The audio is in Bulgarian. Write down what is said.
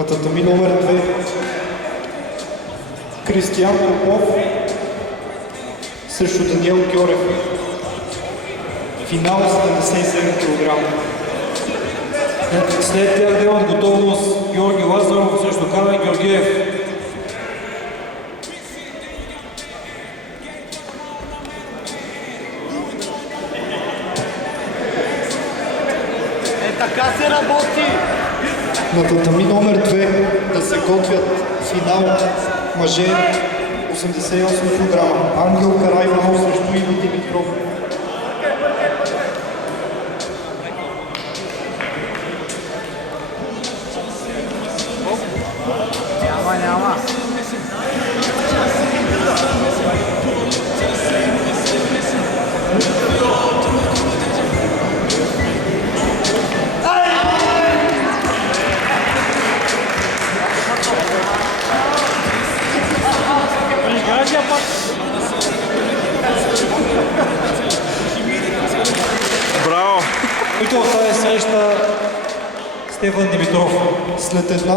На татами номер 2 Кристиян Попов срещу Даниел Гьорев. Финал 77 кг. След тях делат готовност Георги Лазаров срещу Камен Георгиев. Така се работи! На татами номер 2 да се готвят финал мъже 88 кг. Ангел Карайванов срещу Иво Димитров. Няма. Браво! Който от тази среща Стефан Димитров. След една